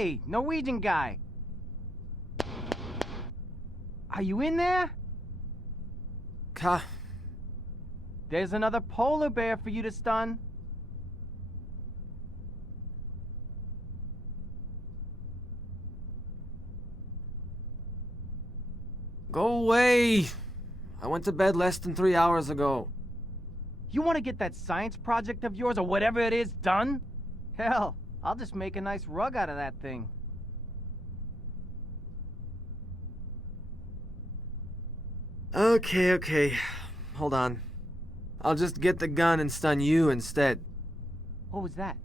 Hey, Norwegian guy. Are you in there? Ka. There's another polar bear for you to stun. Go away! I went to bed less than 3 hours ago. You want to get that science project of yours or whatever it is done? Hell, I'll just make a nice rug out of that thing. Okay. Hold on. I'll just get the gun and stun you instead. What was that?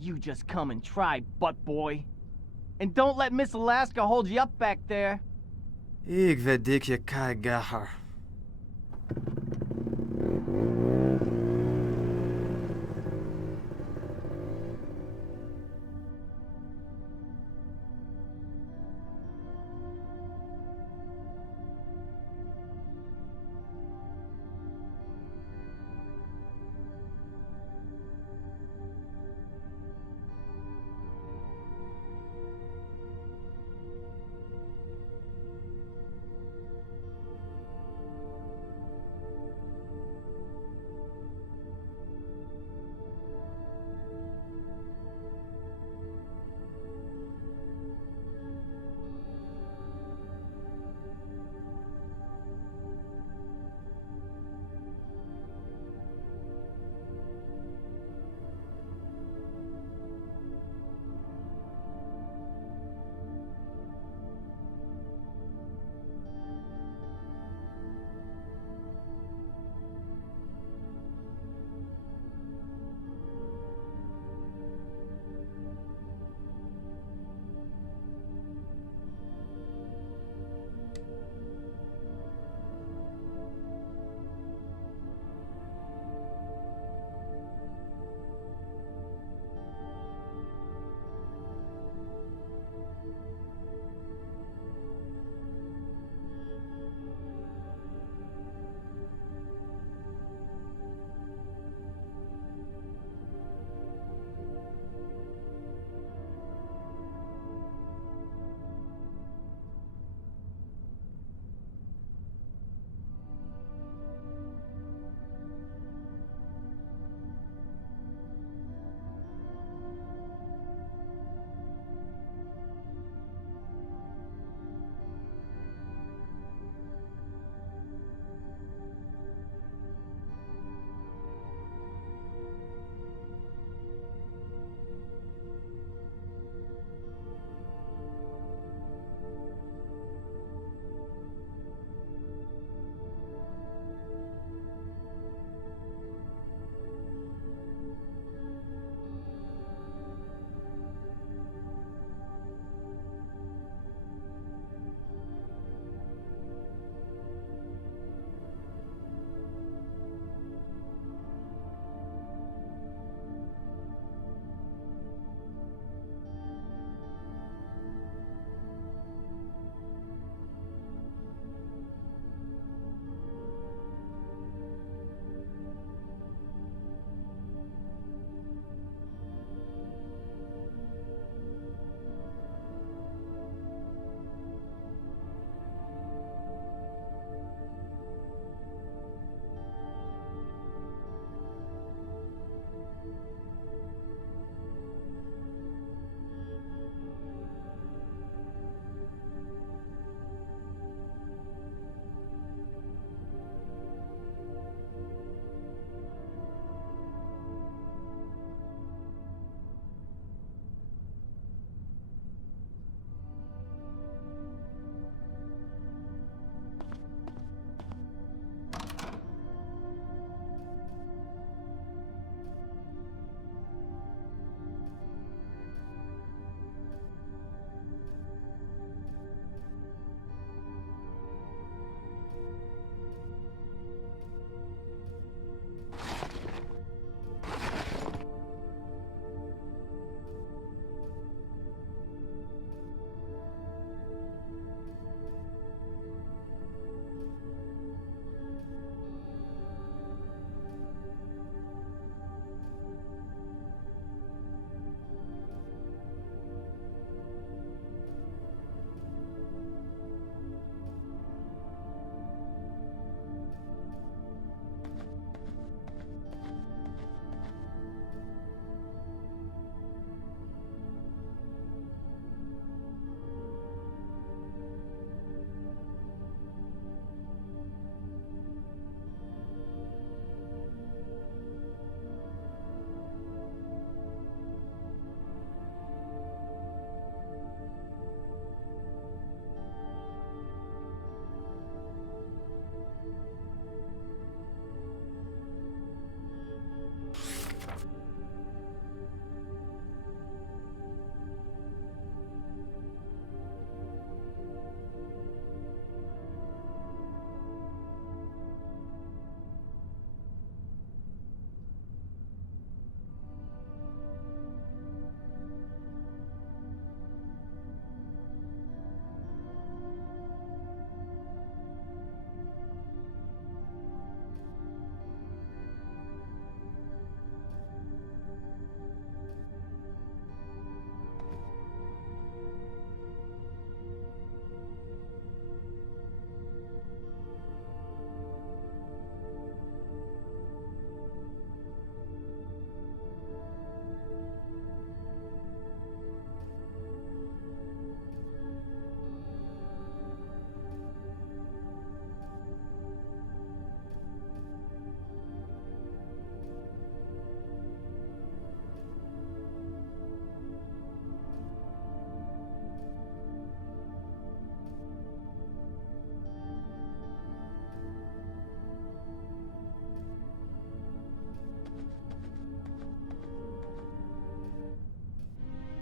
You just come and try, butt boy. And don't let Miss Alaska hold you up back there. 𝘉𝘰𝘂𝘠𝘬𝘂𝘭𝘰𝘪.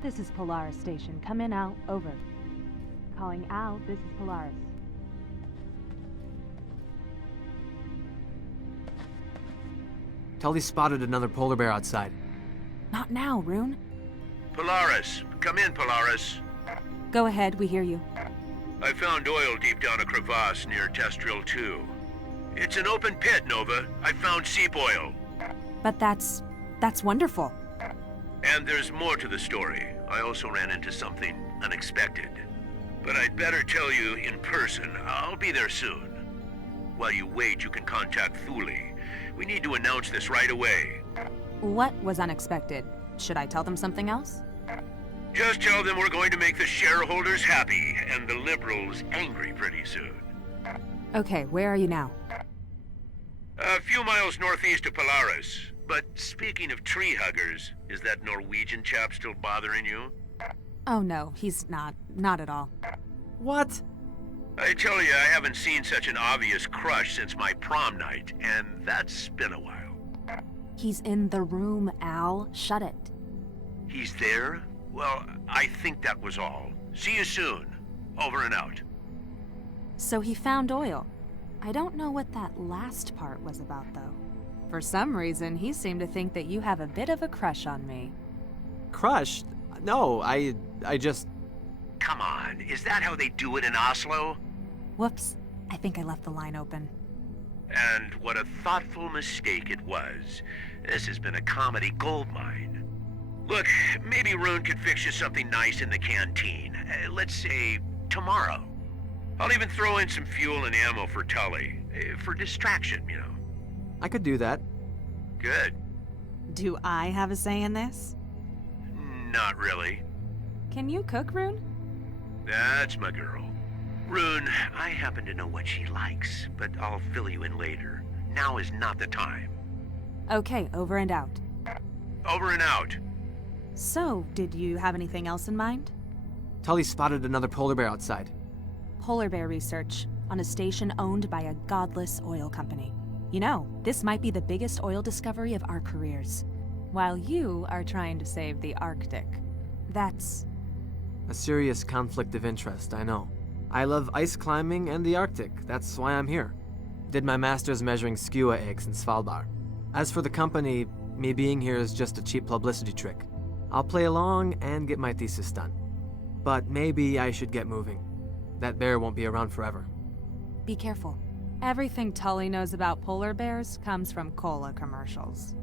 This is Polaris Station. Come in, out, over. Calling out, this is Polaris. Tully spotted another polar bear outside. Not now, Rune. Polaris, come in, Polaris. Go ahead, we hear you. I found oil deep down a crevasse near Terrestrial 2. It's an open pit, Nova. I found seep oil. But that's wonderful. And there's more to the story. I also ran into something unexpected. But I'd better tell you in person. I'll be there soon. While you wait, you can contact 𝘉𝘰𝘳𝘠. We need to announce this right away. What was unexpected? Should I tell them something else? Just tell them we're going to make the shareholders happy and the liberals angry pretty soon. Okay, where are you now? A few miles northeast of Polaris. But speaking of tree huggers, is that Norwegian chap still bothering you? Oh no, he's not. Not at all. What? I tell you, I haven't seen such an obvious crush since my prom night, and that's been a while. He's in the room, Al. Shut it. He's there? Well, I think that was all. See you soon. Over and out. So he found oil. I don't know what that last part was about, though. For some reason, he seemed to think that you have a bit of a crush on me. Crush? No, I just... Come on, is that how they do it in Oslo? Whoops, I think I left the line open. And what a thoughtful mistake it was. This has been a comedy goldmine. Look, maybe Rune could fix you something nice in the canteen. Let's say tomorrow. I'll even throw in some fuel and ammo for Tully. For distraction, you know. I could do that. Good. Do I have a say in this? Not really. Can you cook, Rune? That's my girl. Rune, I happen to know what she likes, but I'll fill you in later. Now is not the time. Okay, over and out. Over and out. So, did you have anything else in mind? Tully spotted another polar bear outside. Polar bear research on a station owned by a godless oil company. You know, this might be the biggest oil discovery of our careers. While you are trying to save the Arctic. That's... A serious conflict of interest, I know. I love ice climbing and the Arctic. That's why I'm here. Did my master's measuring 𝘒𝘯𝘂 eggs in Svalbard. As for the company, me being here is just a cheap publicity trick. I'll play along and get my thesis done. But maybe I should get moving. That bear won't be around forever. Be careful. Everything Tully knows about polar bears comes from cola commercials.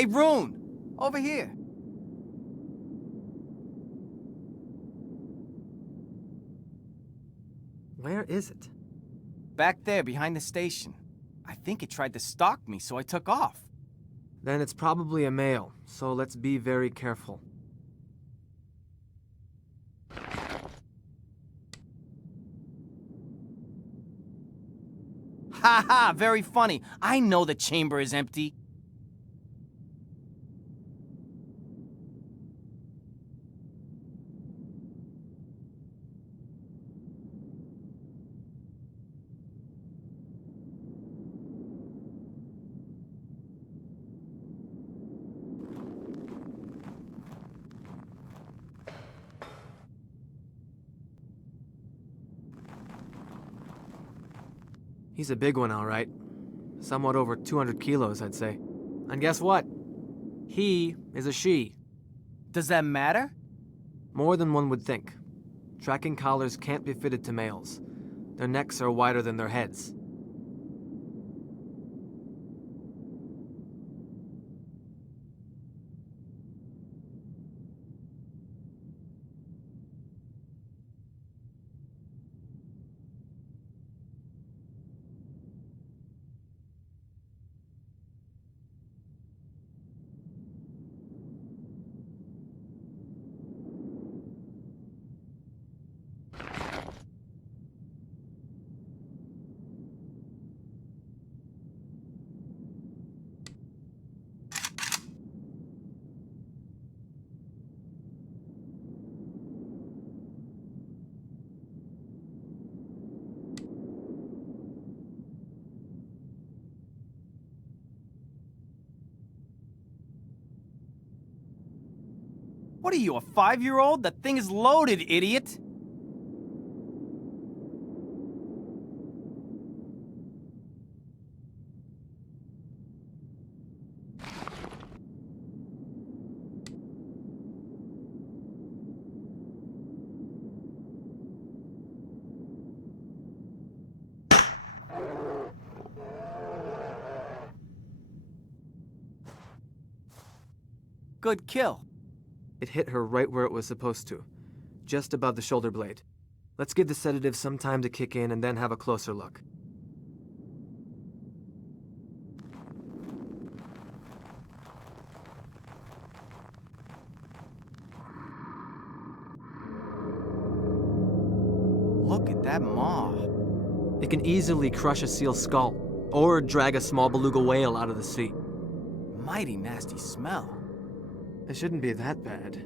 Hey, Rune! Over here. Where is it? Back there, behind the station. I think it tried to stalk me, so I took off. Then it's probably a male, so let's be very careful. Ha ha, very funny. I know the chamber is empty. He's a big one, all right. Somewhat over 200 kilos, I'd say. And guess what? He is a she. Does that matter? More than one would think. Tracking collars can't be fitted to males. Their necks are wider than their heads. What are you, a 5-year-old? That thing is loaded, idiot! Good kill. It hit her right where it was supposed to, just above the shoulder blade. Let's give the sedative some time to kick in and then have a closer look. Look at that maw. It can easily crush a seal's skull, or drag a small beluga whale out of the sea. Mighty nasty smell. It shouldn't be that bad.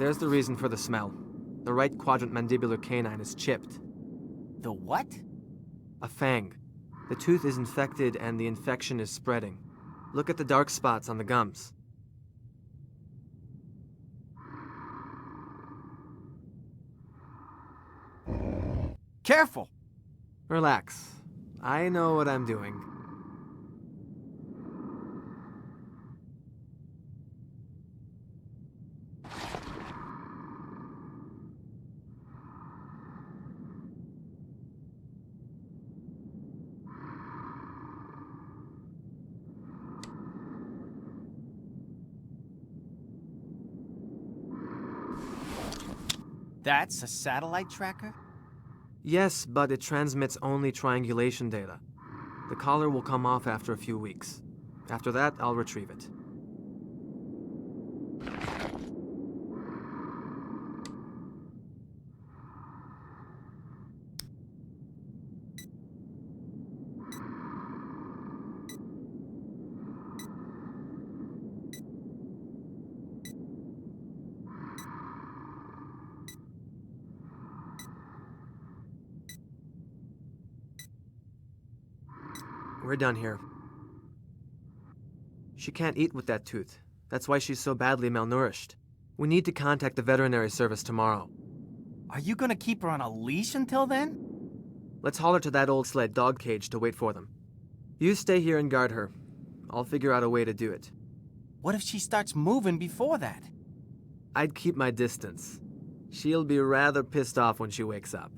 There's the reason for the smell. The right quadrant mandibular canine is chipped. The what? A fang. The tooth is infected and the infection is spreading. Look at the dark spots on the gums. Careful! Relax. I know what I'm doing. That's a satellite tracker? Yes, but it transmits only triangulation data. The collar will come off after a few weeks. After that, I'll retrieve it. We're done here. She can't eat with that tooth. That's why she's so badly malnourished. We need to contact the veterinary service tomorrow. Are you gonna keep her on a leash until then? Let's haul her to that old sled dog cage to wait for them. You stay here and guard her. I'll figure out a way to do it. What if she starts moving before that? I'd keep my distance. She'll be rather pissed off when she wakes up.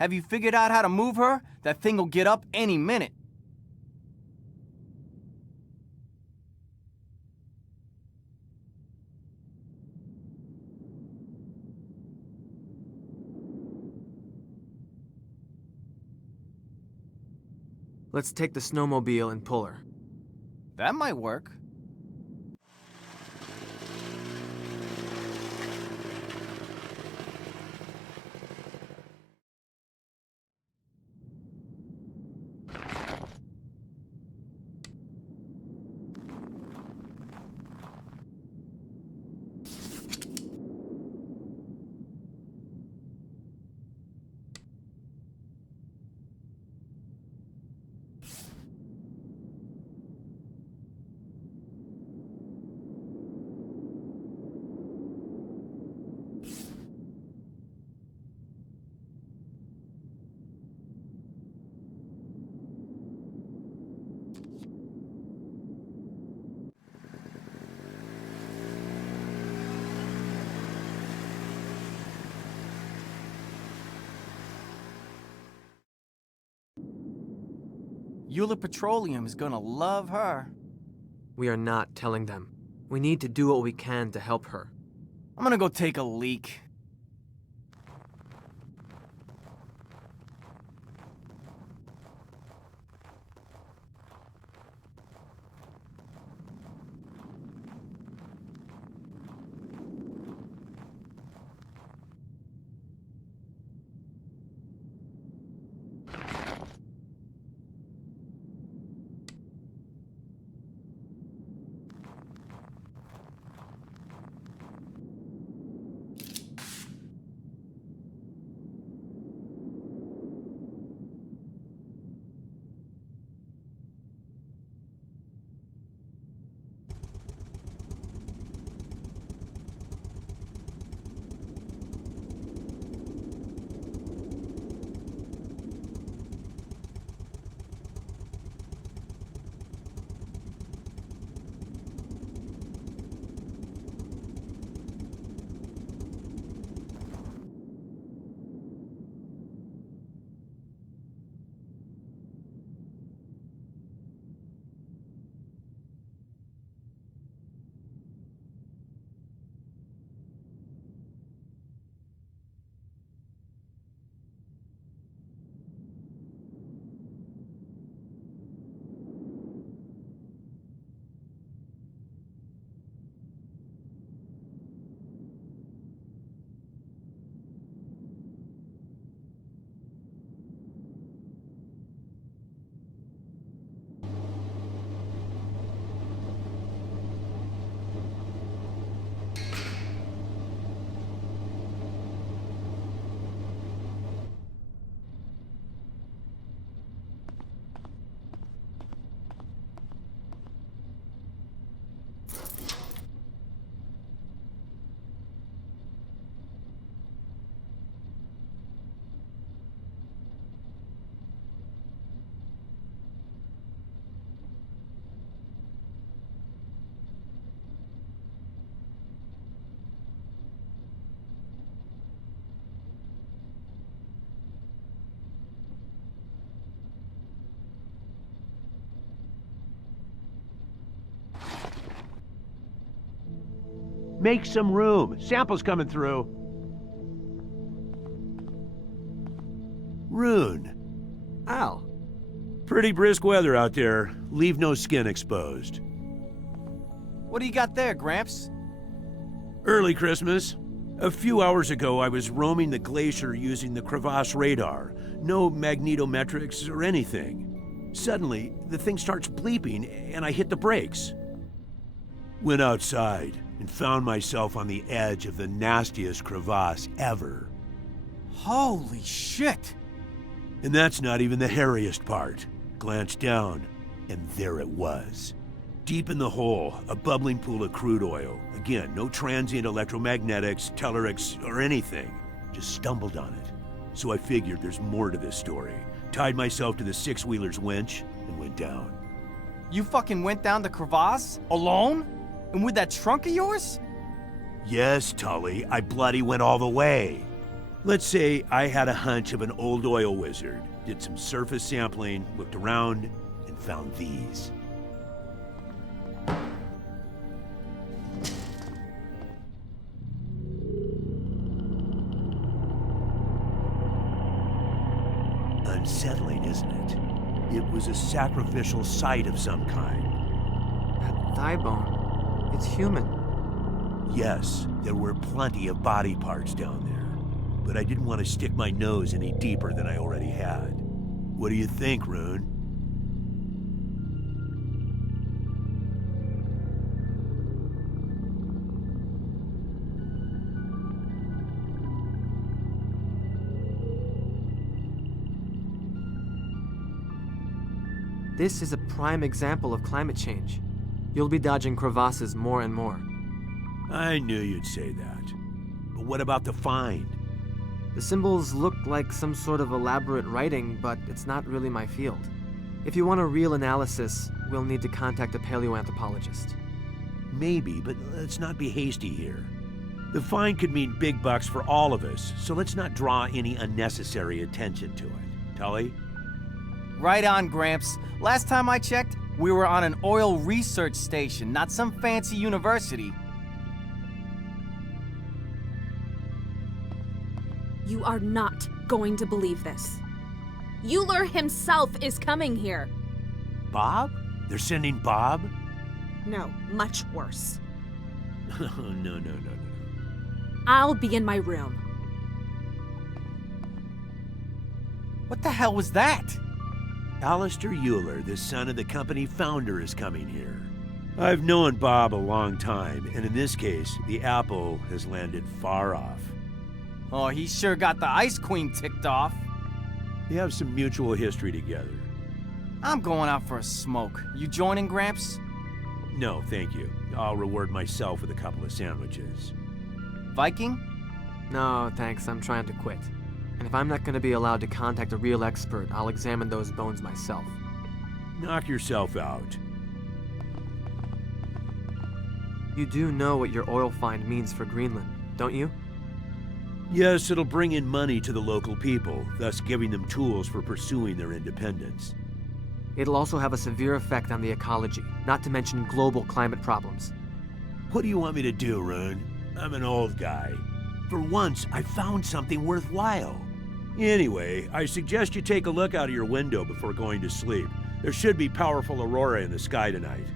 Have you figured out how to move her? That thing will get up any minute. Let's take the snowmobile and pull her. That might work. Euler Petroleum is gonna love her. We are not telling them. We need to do what we can to help her. I'm gonna go take a leak. Make some room. Samples coming through. Rune. Al. Pretty brisk weather out there. Leave no skin exposed. What do you got there, Gramps? Early Christmas. A few hours ago, I was roaming the glacier using the crevasse radar. No magnetometrics or anything. Suddenly, the thing starts bleeping and I hit the brakes. Went outside and found myself on the edge of the nastiest crevasse ever. Holy shit! And that's not even the hairiest part. Glanced down, and there it was. Deep in the hole, a bubbling pool of crude oil. Again, no transient electromagnetics, tellurics, or anything. Just stumbled on it. So I figured there's more to this story. Tied myself to the six-wheeler's winch and went down. You fucking went down the crevasse? Alone? And with that trunk of yours? Yes, Tully, I bloody went all the way. Let's say I had a hunch of an old oil wizard, did some surface sampling, looked around, and found these. Unsettling, isn't it? It was a sacrificial site of some kind. That thigh bone. It's human. Yes, there were plenty of body parts down there, but I didn't want to stick my nose any deeper than I already had. What do you think, Rune? This is a prime example of climate change. You'll be dodging crevasses more and more. I knew you'd say that. But what about the find? The symbols look like some sort of elaborate writing, but it's not really my field. If you want a real analysis, we'll need to contact a paleoanthropologist. Maybe, but let's not be hasty here. The find could mean big bucks for all of us, so let's not draw any unnecessary attention to it. Tully? Right on, Gramps. Last time I checked, we were on an oil research station, not some fancy university. You are not going to believe this. Euler himself is coming here. Bob? They're sending Bob? No, much worse. No. I'll be in my room. What the hell was that? Alistair Euler, the son of the company founder, is coming here. I've known Bob a long time, and in this case, the apple has landed far off. Oh, he sure got the Ice Queen ticked off. They have some mutual history together. I'm going out for a smoke. You joining, Gramps? No, thank you. I'll reward myself with a couple of sandwiches. Viking? No, thanks, I'm trying to quit. And if I'm not going to be allowed to contact a real expert, I'll examine those bones myself. Knock yourself out. You do know what your oil find means for Greenland, don't you? Yes, it'll bring in money to the local people, thus giving them tools for pursuing their independence. It'll also have a severe effect on the ecology, not to mention global climate problems. What do you want me to do, Rune? I'm an old guy. For once, I found something worthwhile. Anyway, I suggest you take a look out of your window before going to sleep. There should be powerful aurora in the sky tonight.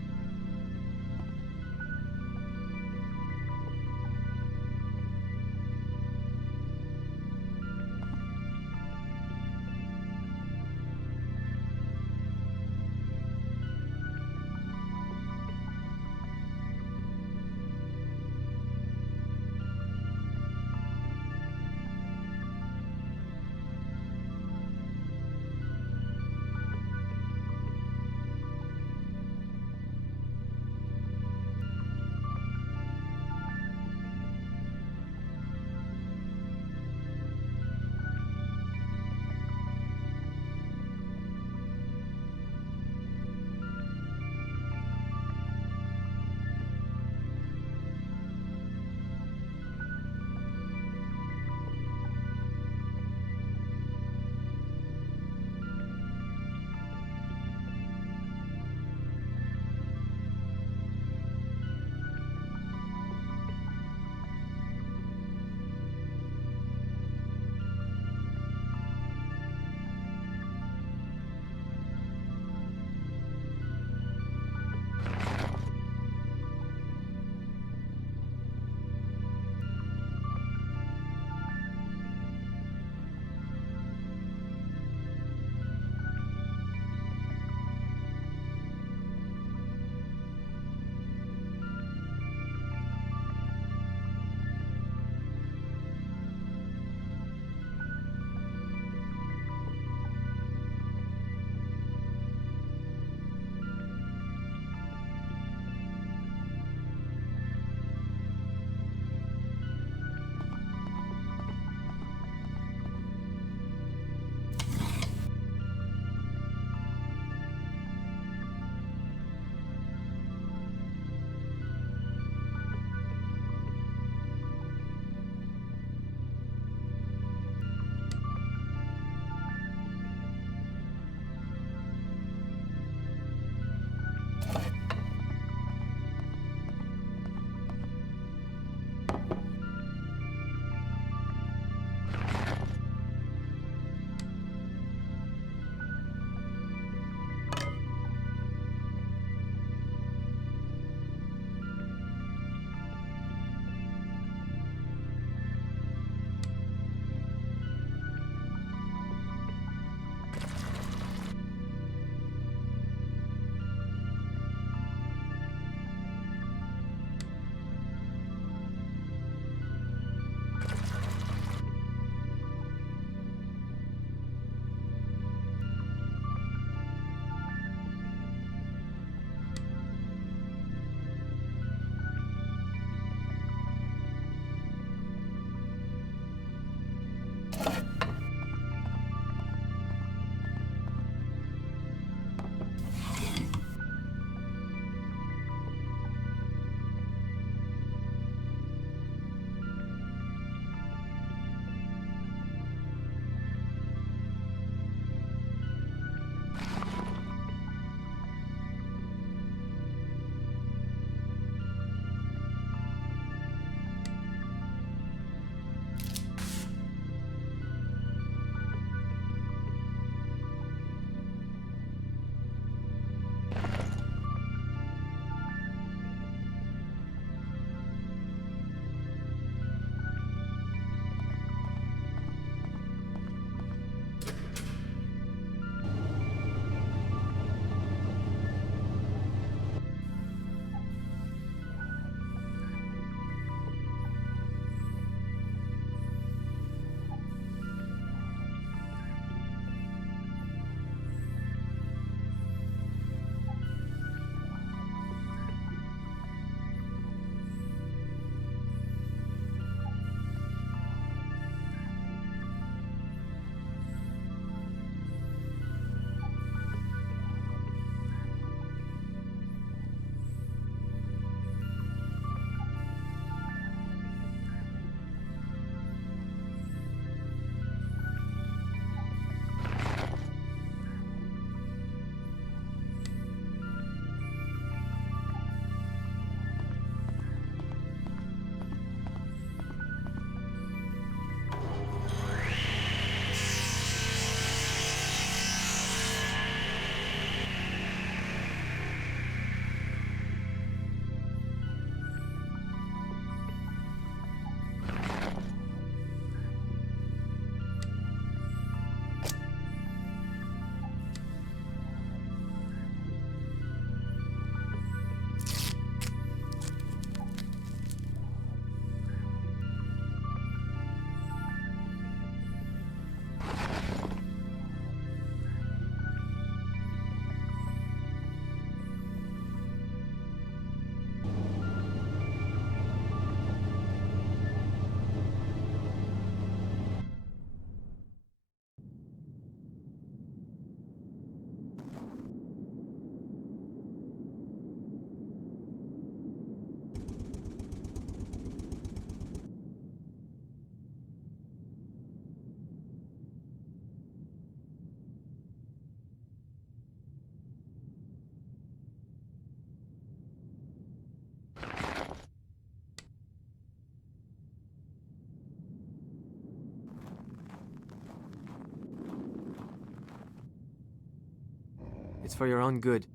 It's for your own good.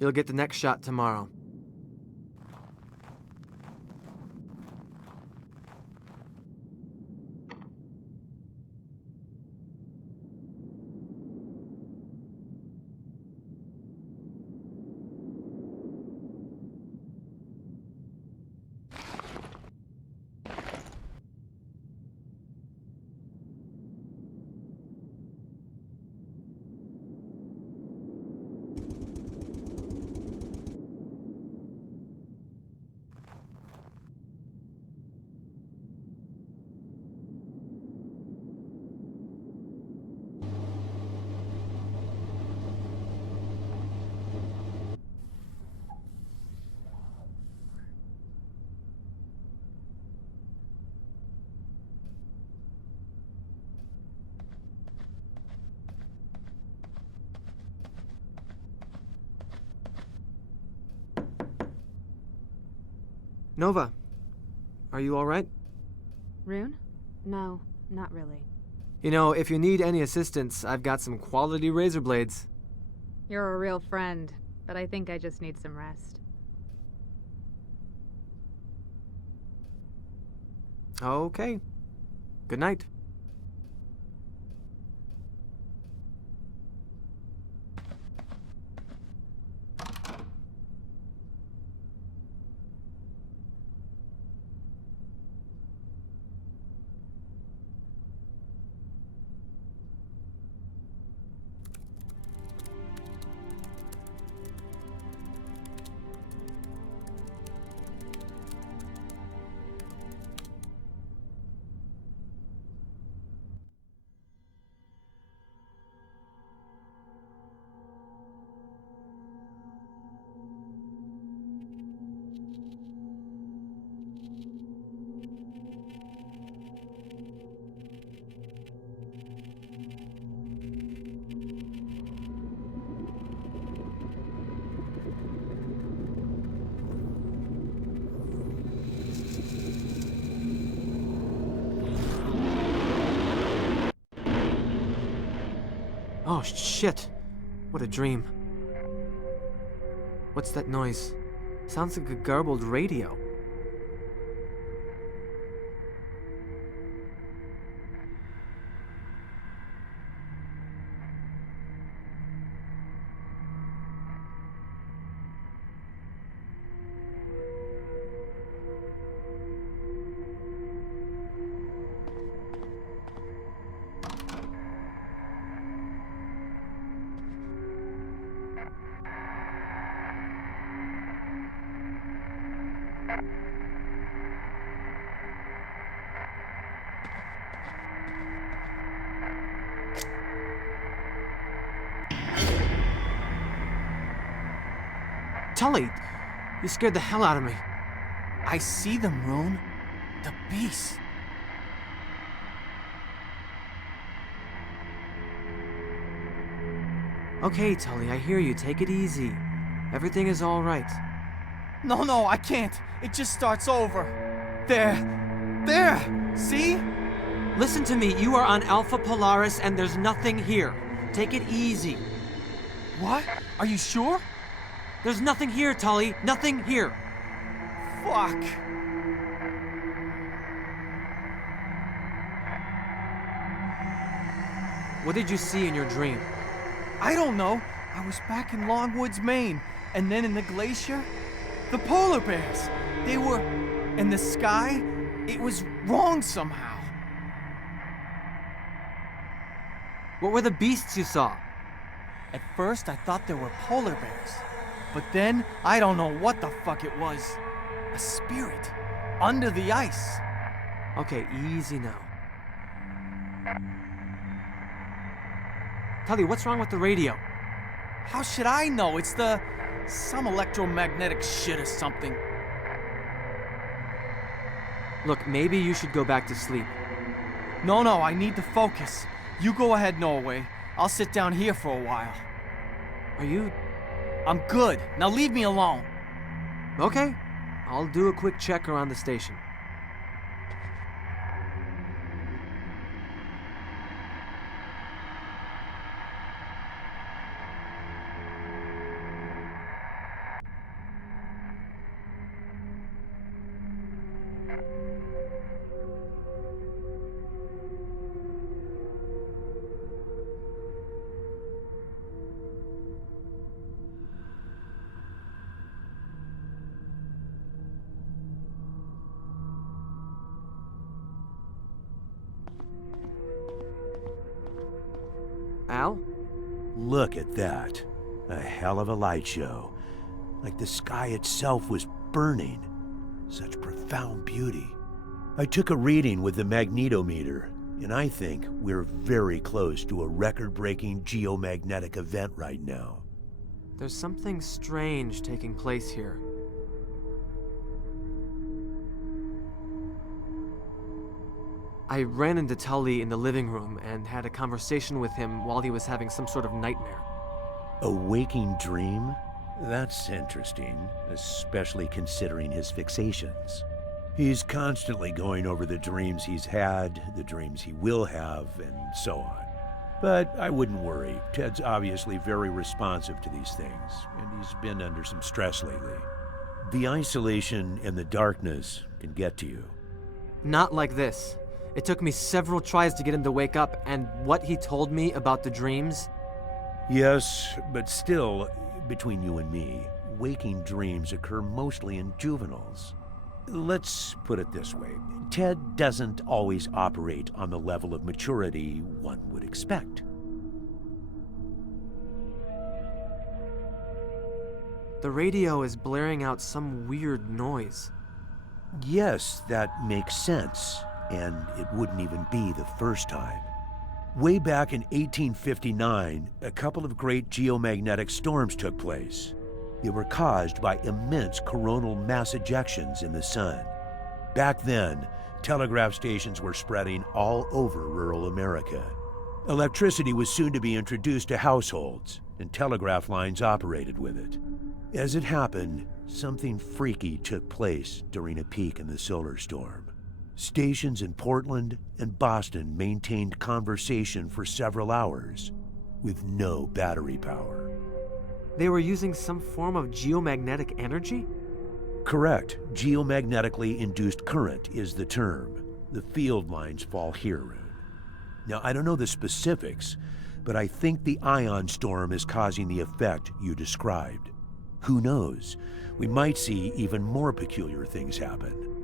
You'll get the next shot tomorrow. Nova, are you all right? Rune? No, not really. You know, if you need any assistance, I've got some quality razor blades. You're a real friend, but I think I just need some rest. Okay. Good night. Oh, shit. What a dream. What's that noise? Sounds like a garbled radio. Tully, you scared the hell out of me. I see them, Rune. The beast. Okay, Tully, I hear you. Take it easy. Everything is all right. No, I can't. It just starts over. There! See? Listen to me. You are on Alpha Polaris and there's nothing here. Take it easy. What? Are you sure? There's nothing here, Tully. Nothing here. Fuck. What did you see in your dream? I don't know. I was back in Longwoods, Maine, and then in the glacier. The polar bears. They were in the sky. It was wrong somehow. What were the beasts you saw? At first, I thought there were polar bears. But then, I don't know what the fuck it was. A spirit. Under the ice. Okay, easy now. Tully, what's wrong with the radio? How should I know? It's some electromagnetic shit or something. Look, maybe you should go back to sleep. No, I need to focus. You go ahead, Norway. I'll sit down here for a while. Are you... I'm good. Now leave me alone. Okay. I'll do a quick check around the station. Al? Look at that. A hell of a light show. Like the sky itself was burning. Such profound beauty. I took a reading with the magnetometer, and I think we're very close to a record-breaking geomagnetic event right now. There's something strange taking place here. I ran into Tully in the living room and had a conversation with him while he was having some sort of nightmare. A waking dream? That's interesting, especially considering his fixations. He's constantly going over the dreams he's had, the dreams he will have, and so on. But I wouldn't worry. Ted's obviously very responsive to these things, and he's been under some stress lately. The isolation and the darkness can get to you. Not like this. It took me several tries to get him to wake up, and what he told me about the dreams... Yes, but still, between you and me, waking dreams occur mostly in juveniles. Let's put it this way. Ted doesn't always operate on the level of maturity one would expect. The radio is blaring out some weird noise. Yes, that makes sense, and it wouldn't even be the first time. Way back in 1859, a couple of great geomagnetic storms took place. They were caused by immense coronal mass ejections in the sun. Back then, telegraph stations were spreading all over rural America. Electricity was soon to be introduced to households, and telegraph lines operated with it. As it happened, something freaky took place during a peak in the solar storm. Stations in Portland and Boston maintained conversation for several hours with no battery power. They were using some form of geomagnetic energy? Correct. Geomagnetically induced current is the term. The field lines fall here, Rune. Now, I don't know the specifics, but I think the ion storm is causing the effect you described. Who knows? We might see even more peculiar things happen.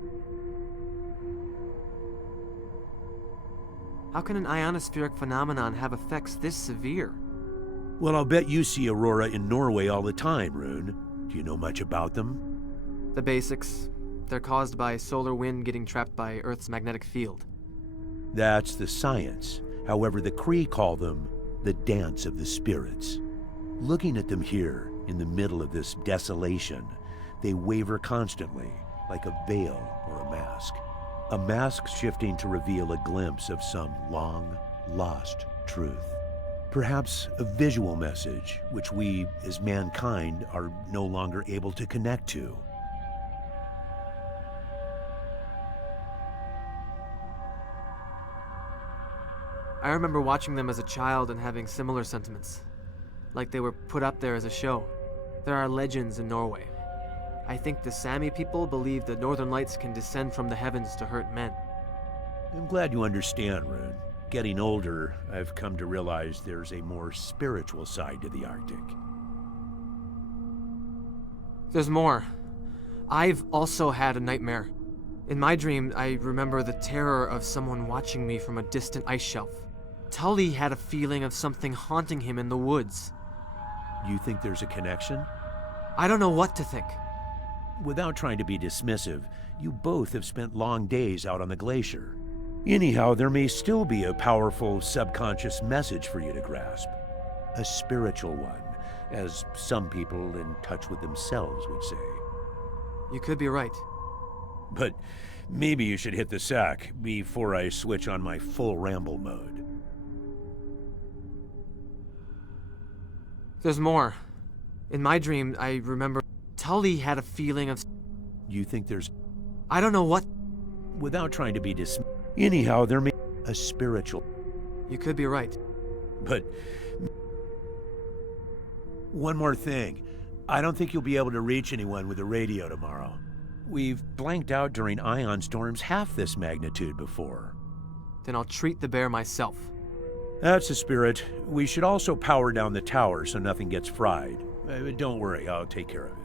How can an ionospheric phenomenon have effects this severe? Well, I'll bet you see aurora in Norway all the time, Rune. Do you know much about them? The basics. They're caused by solar wind getting trapped by Earth's magnetic field. That's the science. However, the Cree call them the dance of the spirits. Looking at them here, in the middle of this desolation, they waver constantly, like a veil or a mask. A mask shifting to reveal a glimpse of some long, lost truth. Perhaps a visual message which we, as mankind, are no longer able to connect to. I remember watching them as a child and having similar sentiments. Like they were put up there as a show. There are legends in Norway. I think the Sami people believe the northern lights can descend from the heavens to hurt men. I'm glad you understand, Rune. Getting older, I've come to realize there's a more spiritual side to the Arctic. There's more. I've also had a nightmare. In my dream, I remember the terror of someone watching me from a distant ice shelf. Tully had a feeling of something haunting him in the woods. You think there's a connection? I don't know what to think. Without trying to be dismissive, you both have spent long days out on the glacier. Anyhow, there may still be a powerful subconscious message for you to grasp. A spiritual one, as some people in touch with themselves would say. You could be right. But maybe you should hit the sack before I switch on my full ramble mode. There's more. In my dream, I remember Tully had a feeling of... You think there's... I don't know what... Without trying to be Anyhow, there may... A spiritual... You could be right. But... One more thing. I don't think you'll be able to reach anyone with the radio tomorrow. We've blanked out during ion storms half this magnitude before. Then I'll treat the bear myself. That's the spirit. We should also power down the tower so nothing gets fried. Don't worry, I'll take care of it.